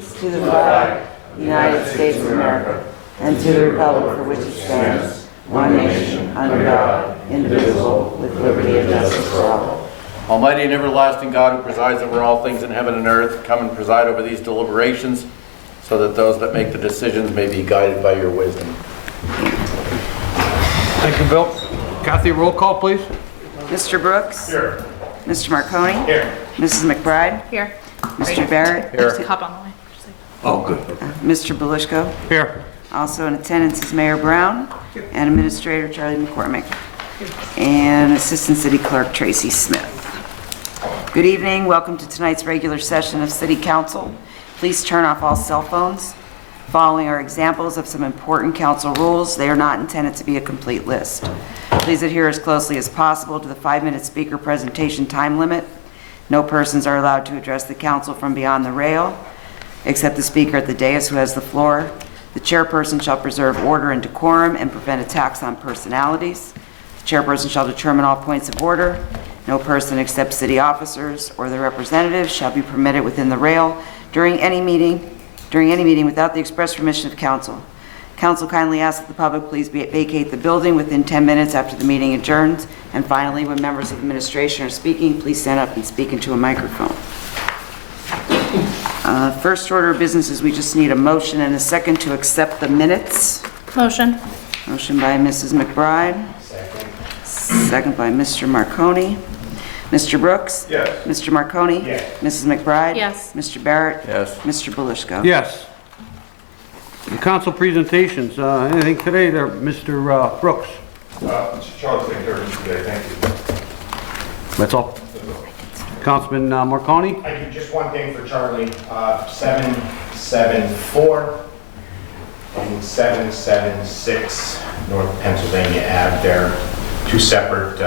allegiance to the flag of the United States of America and to the republic for which it stands, one nation, under God, indivisible, with liberty and justice for all. Almighty and everlasting God, who presides over all things in heaven and earth, come and preside over these deliberations, so that those that make the decisions may be guided by your wisdom. Thank you, Bill. Kathy, roll call, please. Mr. Brooks? Here. Mr. Marconi? Here. Mrs. McBride? Here. Mr. Barrett? Here. Just hop on the way. Oh, good. Mr. Belishko? Here. Also in attendance is Mayor Brown and Administrator Charlie McCormick and Assistant City Clerk Tracy Smith. Good evening. Welcome to tonight's regular session of City Council. Please turn off all cell phones. Following are examples of some important council rules. They are not intended to be a complete list. Please adhere as closely as possible to the 5-minute speaker presentation time limit. No persons are allowed to address the council from beyond the rail, except the speaker at the dais who has the floor. The chairperson shall preserve order and decorum and prevent attacks on personalities. The chairperson shall determine all points of order. No person except city officers or their representatives shall be permitted within the rail during any meeting without the express permission of council. Council kindly asks that the public please vacate the building within 10 minutes after the meeting adjourns. And finally, when members of administration are speaking, please stand up and speak into a microphone. First order of business is we just need a motion and a second to accept the minutes. Motion. Motion by Mrs. McBride. Second by Mr. Marconi. Mr. Brooks? Yes. Mr. Marconi? Yes. Mrs. McBride? Yes. Mr. Barrett? Yes. Mr. Belishko? Yes. The council presentations, anything today there, Mr. Brooks? Mr. Charles, take care of it today, thank you. That's all. Councilman Marconi? I do just one thing for Charlie, 774 and 776 North Pennsylvania Ave. They're two separate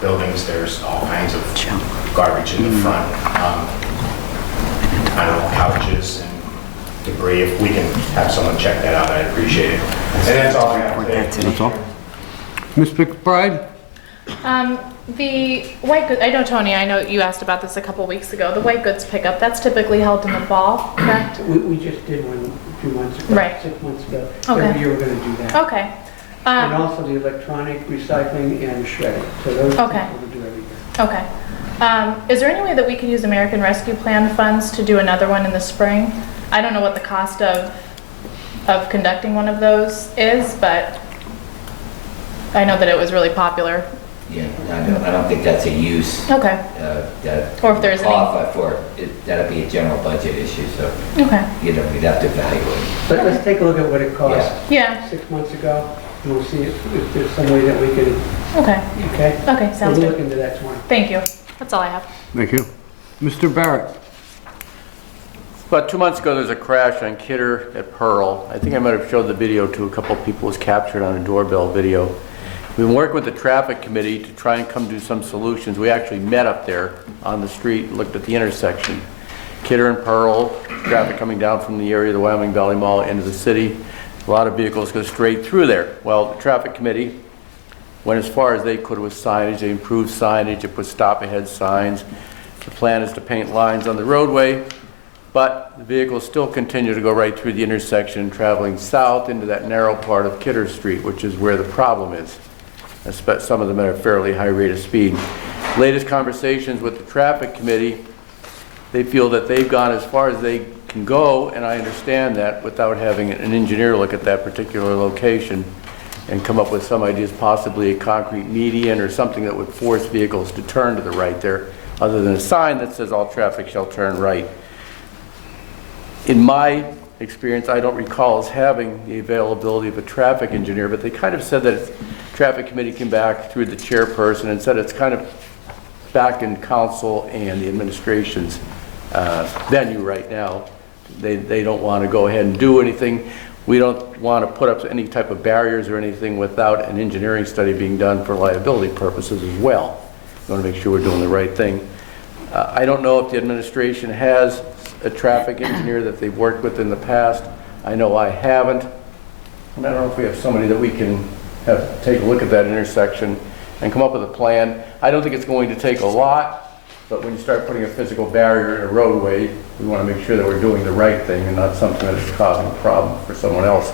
buildings. There's all kinds of garbage in the front. I don't know, couches and debris. If we can have someone check that out, I'd appreciate it. And that's all I have today. That's all. Ms. McBride? The white goods, I know you asked about this a couple weeks ago. The white goods pickup, that's typically held in the fall, correct? We just did one a few months ago, Right. 6 months ago. Okay. Every year we're going to do that. Okay. And also the electronic recycling and shredding. So those two Okay. we'll do every year. Okay. Is there any way that we could use American Rescue Plan funds to do another one in the spring? I don't know what the cost of conducting one of those is, but I know that it was really popular. Yeah, I don't think that's a use Okay. that Or if there's any. qualify for it. That'd be a general budget issue, so, Okay. we'd have to evaluate. But let's take a look at what it cost Yeah. 6 months ago, and we'll see if there's some way that we can, Okay. okay? Okay, sounds We'll good. look into that tomorrow. Thank you. That's all I have. Thank you. Mr. Barrett? About 2 months ago, there was a crash on Kidder at Pearl. I think I might have showed the video to a couple of people. It was captured on a doorbell video. We've been working with the traffic committee to try and come to some solutions. We actually met up there on the street, looked at the intersection. Kidder and Pearl, traffic coming down from the area of the Wyoming Valley Mall into the city. A lot of vehicles go straight through there. Well, the traffic committee went as far as they could with signage. They improved signage, they put stop ahead signs. The plan is to paint lines on the roadway, but the vehicles still continue to go right through the intersection, traveling south into that narrow part of Kidder Street, which is where the problem is. Some of them at a fairly high rate of speed. Latest conversations with the traffic committee, they feel that they've gone as far as they can go, and I understand that, without having an engineer look at that particular location and come up with some ideas, possibly a concrete median or something that would force vehicles to turn to the right there, other than a sign that says all traffic shall turn right. In my experience, I don't recall us having the availability of a traffic engineer, but they kind of said that the traffic committee came back through the chairperson and said it's kind of back in council and the administration's venue right now. They don't want to go ahead and do anything. We don't want to put up any type of barriers or anything without an engineering study being done for liability purposes as well. We want to make sure we're doing the right thing. I don't know if the administration has a traffic engineer that they've worked with in the past. I know I haven't. And I don't know if we have somebody that we can have take a look at that intersection and come up with a plan. I don't think it's going to take a lot, but when you start putting a physical barrier in a roadway, we want to make sure that we're doing the right thing and not something that is causing a problem for someone else.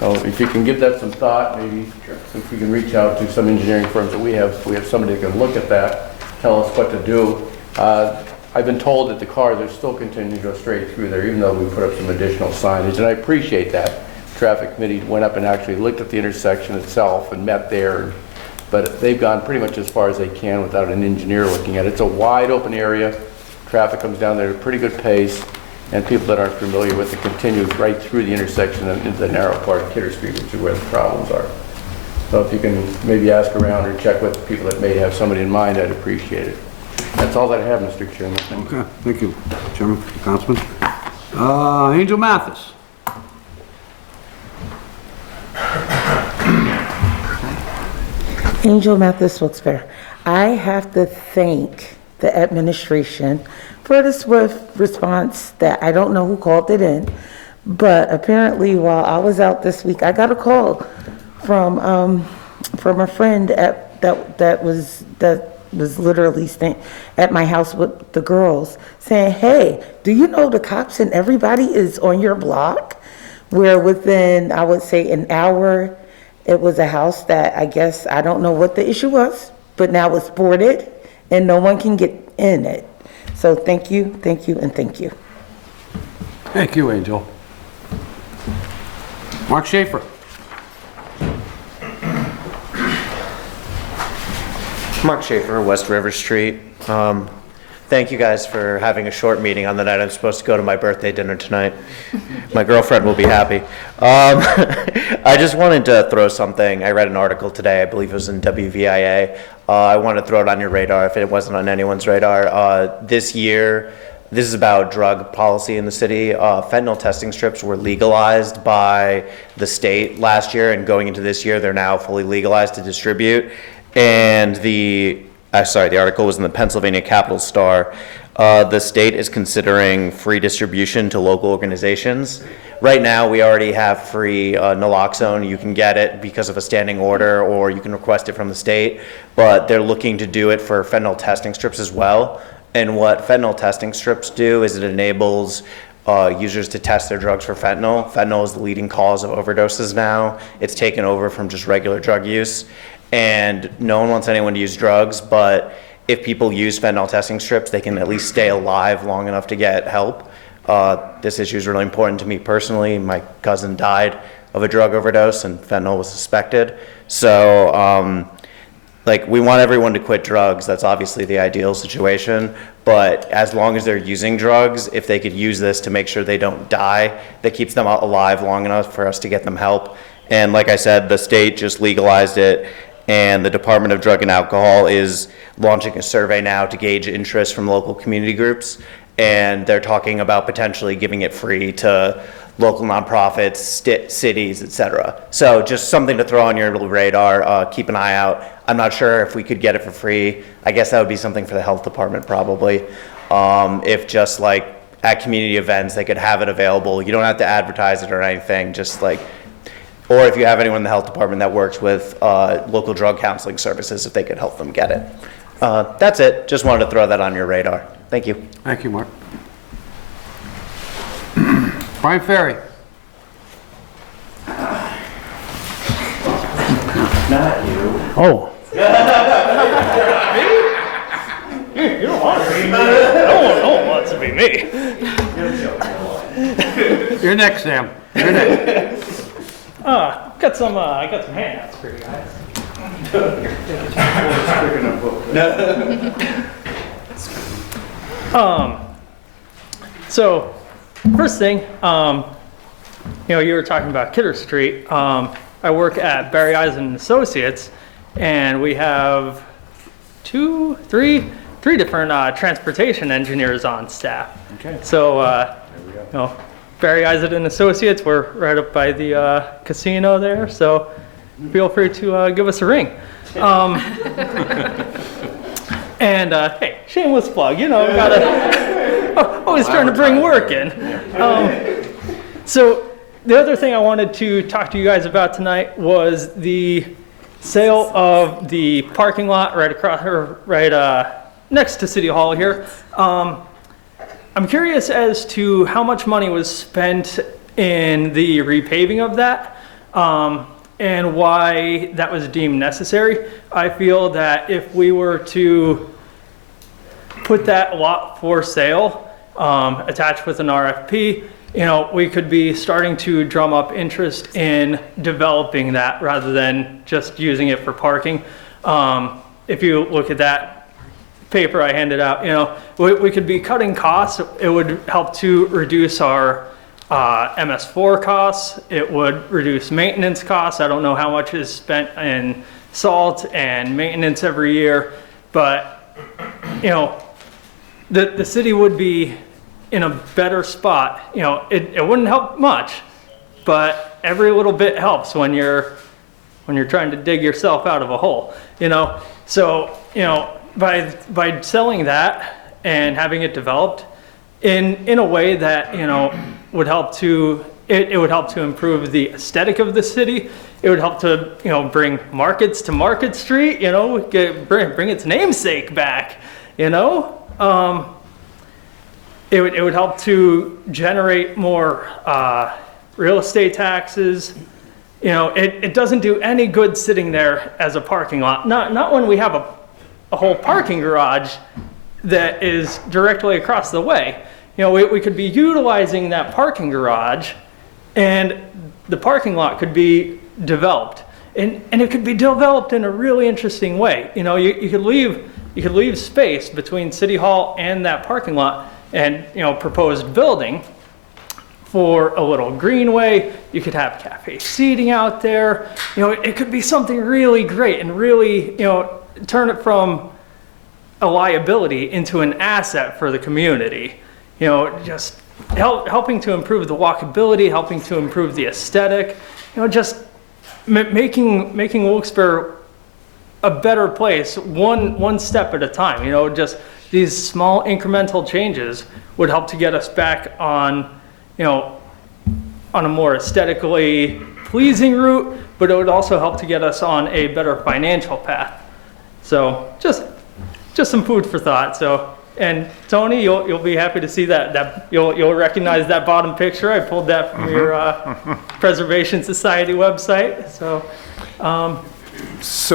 So if you can give that some thought, maybe if we can reach out to some engineering firms that we have somebody that can look at that, tell us what to do. I've been told that the cars are still continuing to go straight through there, even though we put up some additional signage, and I appreciate that. Traffic committee went up and actually looked at the intersection itself and met there, but they've gone pretty much as far as they can without an engineer looking at it. It's a wide open area. Traffic comes down there at a pretty good pace, and people that aren't familiar with it continues right through the intersection and into the narrow part of Kidder Street, which is where the problems are. So if you can maybe ask around or check with people that may have somebody in mind, I'd appreciate it. That's all that I have, Mr. Chairman. Okay, thank you, Chairman, Councilman. Angel Mathis. Angel Mathis, Wilkes-Barre. I have to thank the administration for the swift response that I don't know who called it in, but apparently while I was out this week, I got a call from a friend that was literally staying at my house with the girls saying, hey, do you know the cops and everybody is on your block? Where within, I would say, an hour, it was a house that I guess, I don't know what the issue was, but now it's boarded and no one can get in it. So thank you, and thank you. Thank you, Angel. Mark Schaefer. Mark Schaefer, West River Street. Thank you guys for having a short meeting on the night I'm supposed to go to my birthday dinner tonight. My girlfriend will be happy. I just wanted to throw something. I read an article today, I believe it was in WVIA. I wanted to throw it on your radar if it wasn't on anyone's radar. This year, this is about drug policy in the city. Fentanyl testing strips were legalized by the state last year, and going into this year, they're now fully legalized to distribute. And the article was in the Pennsylvania Capital Star. The state is considering free distribution to local organizations. Right now, we already have free naloxone. You can get it because of a standing order, or you can request it from the state. But they're looking to do it for fentanyl testing strips as well. And what fentanyl testing strips do is it enables users to test their drugs for fentanyl. Fentanyl is the leading cause of overdoses now. It's taken over from just regular drug use. And no one wants anyone to use drugs, but if people use fentanyl testing strips, they can at least stay alive long enough to get help. This issue is really important to me personally. My cousin died of a drug overdose and fentanyl was suspected. So, we want everyone to quit drugs. That's obviously the ideal situation. But as long as they're using drugs, if they could use this to make sure they don't die, that keeps them alive long enough for us to get them help. And like I said, the state just legalized it. And the Department of Drug and Alcohol is launching a survey now to gauge interest from local community groups. And they're talking about potentially giving it free to local nonprofits, cities, etc. So just something to throw on your radar. Keep an eye out. I'm not sure if we could get it for free. I guess that would be something for the health department probably. If just like at community events, they could have it available. You don't have to advertise it or anything, just like, or if you have anyone in the health department that works with local drug counseling services, if they could help them get it. That's it. Just wanted to throw that on your radar. Thank you. Thank you, Mark. Brian Ferry. Not you. Oh. You don't want it to be me. No one wants to be me. You're next, Sam. You're next. I got some handouts for you guys. So, first thing, you were talking about Kidder Street. I work at Barry Eisen Associates, and we have three different transportation engineers on staff. Okay. So, Barry Eisen Associates, we're right up by the casino there, so feel free to give us a ring. And hey, shameless plug, gotta always trying to bring work in. So the other thing I wanted to talk to you guys about tonight was the sale of the parking lot right across, next to City Hall here. I'm curious as to how much money was spent in the repaving of that, and why that was deemed necessary. I feel that if we were to put that lot for sale, attached with an RFP, we could be starting to drum up interest in developing that rather than just using it for parking. If you look at that paper I handed out, we could be cutting costs. It would help to reduce our MS4 costs. It would reduce maintenance costs. I don't know how much is spent in salt and maintenance every year, but the city would be in a better spot. It wouldn't help much, but every little bit helps when you're trying to dig yourself out of a hole. So by selling that and having it developed in a way that would help to it would help to improve the aesthetic of the city. It would help to bring markets to Market Street. Bring its namesake back. It would help to generate more real estate taxes. It doesn't do any good sitting there as a parking lot. Not when we have a whole parking garage that is directly across the way. We could be utilizing that parking garage, and the parking lot could be developed, and it could be developed in a really interesting way. You could leave space between City Hall and that parking lot, and proposed building for a little greenway. You could have cafe seating out there. It could be something really great and really turn it from a liability into an asset for the community. Just helping to improve the walkability, helping to improve the aesthetic, just making Wilkes-Barre a better place one step at a time. Just these small incremental changes would help to get us back on a more aesthetically pleasing route, but it would also help to get us on a better financial path. So just some food for thought. So, and Tony, you'll be happy to see that you'll recognize that bottom picture. I pulled that from your Preservation Society website. So.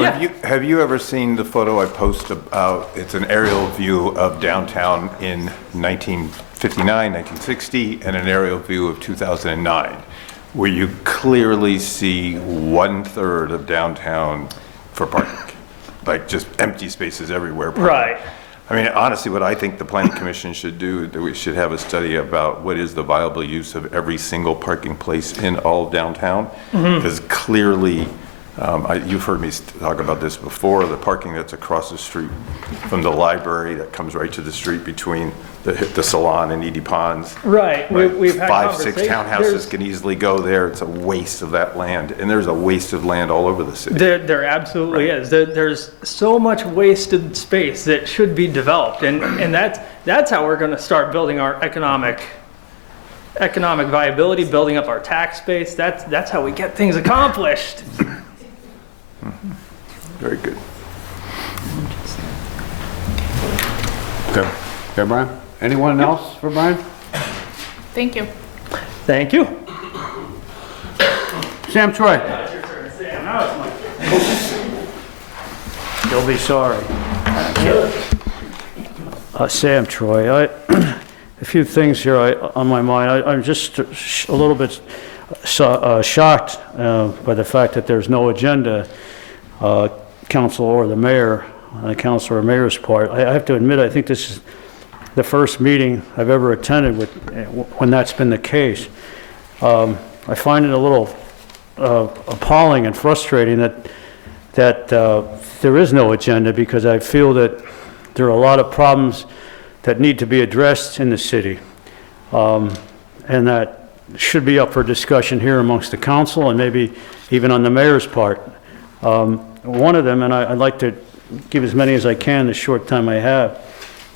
Yeah. Have you ever seen the photo I posted about? It's an aerial view of downtown in 1959, 1960, and an aerial view of 2009, where you clearly see 1/3 of downtown for parking, like just empty spaces everywhere. Right. I mean, honestly, what I think the Planning Commission should do, that we should have a study about what is the viable use of every single parking place in all of downtown, because clearly. You've heard me talk about this before, the parking that's across the street from the library that comes right to the street between the salon and Edie Ponds. Right. We've had 5-6 townhouses can easily go there. It's a waste of that land. And there's a waste of land all over the city. There absolutely is. There's so much wasted space that should be developed. And that's how we're going to start building our economic viability, building up our tax base. That's how we get things accomplished. Very good. Okay, Brian? Anyone else for Brian? Thank you. Thank you. Sam Troy? You'll be sorry. Sam Troy, a few things here on my mind. I'm just a little bit shocked by the fact that there's no agenda, council or the mayor, council or mayor's part. I have to admit, I think this is the first meeting I've ever attended when that's been the case. I find it a little appalling and frustrating that there is no agenda, because I feel that there are a lot of problems that need to be addressed in the city, and that should be up for discussion here amongst the council and maybe even on the mayor's part. One of them, and I'd like to give as many as I can in the short time I have.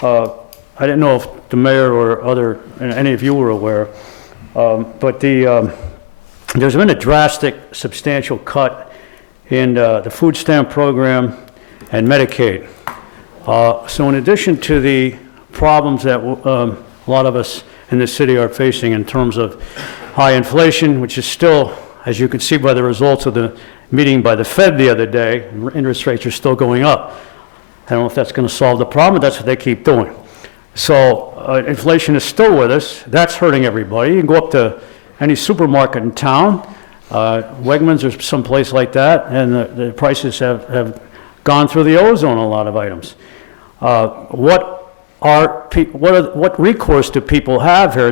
I didn't know if the mayor or any of you were aware, but there's been a drastic, substantial cut in the food stamp program and Medicaid. So in addition to the problems that a lot of us in the city are facing in terms of high inflation, which is still, as you can see by the results of the meeting by the Fed the other day, interest rates are still going up. I don't know if that's going to solve the problem, but that's what they keep doing. So inflation is still with us. That's hurting everybody. You can go up to any supermarket in town, Wegmans or someplace like that, and the prices have gone through the ozone on a lot of items. What recourse do people have here?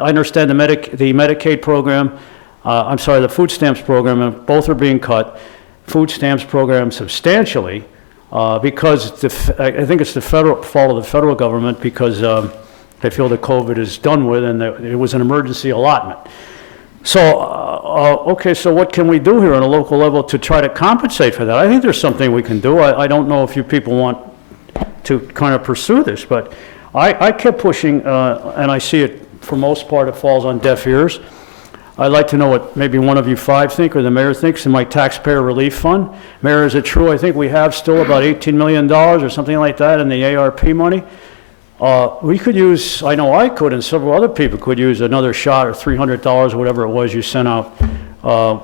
I understand the Medicaid program, the food stamps program, and both are being cut. Food stamps program substantially because I think it's the fault of the federal government because they feel that COVID is done with and that it was an emergency allotment. So, okay, so what can we do here on a local level to try to compensate for that? I think there's something we can do. I don't know if you people want to kind of pursue this, but I kept pushing, and I see it, for most part, it falls on deaf ears. I'd like to know what maybe one of you five think, or the mayor thinks, in my taxpayer relief fund. Mayor, is it true? I think we have still about $18 million or something like that in the ARP money. We could use, I know I could, and several other people could use another shot or $300 or whatever it was you sent out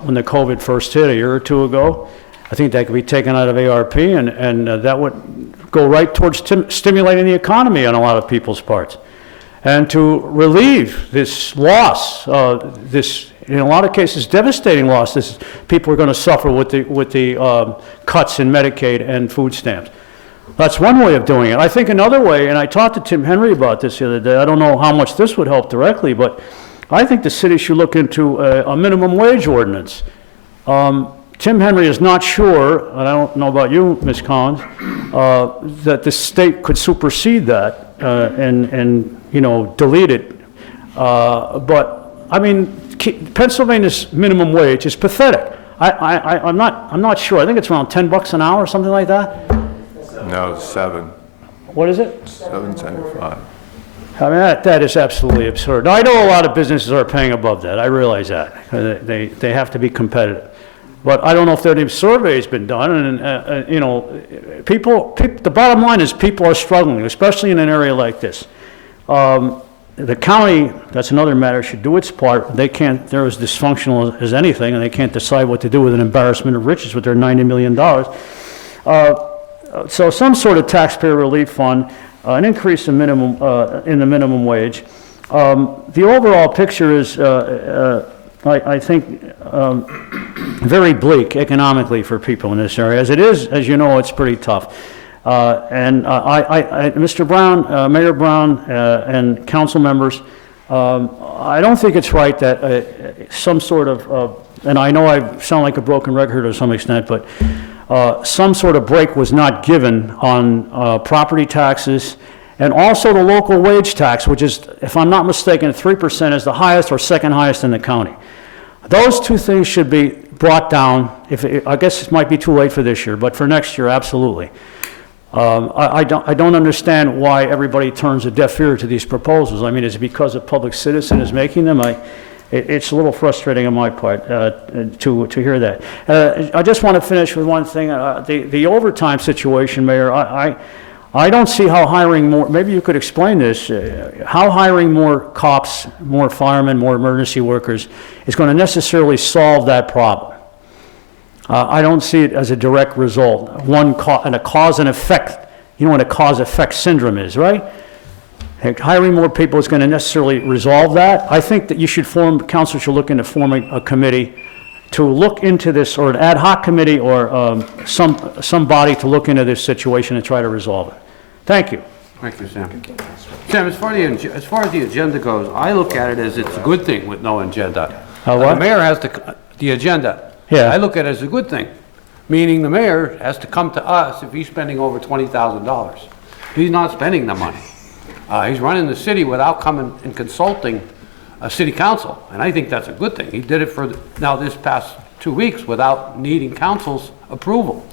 when the COVID first hit a year or two ago. I think that could be taken out of ARP, and that would go right towards stimulating the economy on a lot of people's parts. And to relieve this loss, this, in a lot of cases, devastating loss, this people are going to suffer with the cuts in Medicaid and food stamps. That's one way of doing it. I think another way, and I talked to Tim Henry about this the other day, I don't know how much this would help directly, but I think the city should look into a minimum wage ordinance. Tim Henry is not sure, and I don't know about you, Ms. Collins, that the state could supersede that and you know, delete it. But I mean, Pennsylvania's minimum wage is pathetic. I'm not sure. I think it's around $10 an hour or something like that. No, 7. What is it? $7.75. I mean, that is absolutely absurd. Now, I know a lot of businesses are paying above that. I realize that. They have to be competitive. But I don't know if there any survey's been done, and you know, the bottom line is people are struggling, especially in an area like this. The county, that's another matter, should do its part. They can't, they're as dysfunctional as anything, and they can't decide what to do with an embarrassment of riches with their $90 million. So some sort of taxpayer relief fund, an increase in in the minimum wage. The overall picture is, I think, very bleak economically for people in this area. As it is, as you know, it's pretty tough. And Mr. Brown, Mayor Brown, and council members, I don't think it's right that some sort of, and I know I sound like a broken record to some extent, but some sort of break was not given on property taxes and also the local wage tax, which is, if I'm not mistaken, 3% is the highest or second highest in the county. Those two things should be brought down. I guess it might be too late for this year, but for next year, absolutely. I don't understand why everybody turns a deaf ear to these proposals. I mean, is it because a public citizen is making them? It's a little frustrating on my part to hear that. I just want to finish with one thing. The overtime situation, Mayor, I don't see how hiring more, maybe you could explain this, how hiring more cops, more firemen, more emergency workers is going to necessarily solve that problem. I don't see it as a direct result. And a cause and effect, you know what a cause-effect syndrome is, right? Hiring more people is going to necessarily resolve that. I think that you should council should look into forming a committee to look into this, or an ad hoc committee, or some body to look into this situation and try to resolve it. Thank you. Thank you, Sam. Sam, as far as the agenda goes, I look at it as it's a good thing with no agenda. What? The mayor has the agenda. Yeah. I look at it as a good thing, meaning the mayor has to come to us if he's spending over $20,000. He's not spending the money. He's running the city without coming and consulting a city council, and I think that's a good thing. He did it for now this past 2 weeks without needing council's approval,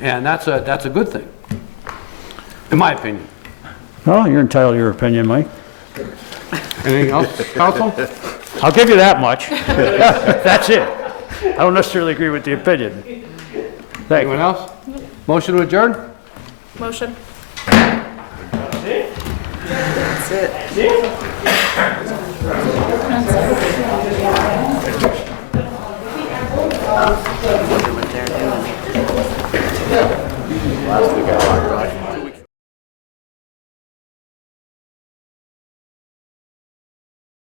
and that's a good thing, in my opinion. Well, you're entitled to your opinion, Mike. Anything else, council? I'll give you that much. That's it. I don't necessarily agree with the opinion. Thank you. Anyone else? Motion to adjourn? Motion. That's it. Wonder what they're doing. Last week I walked by.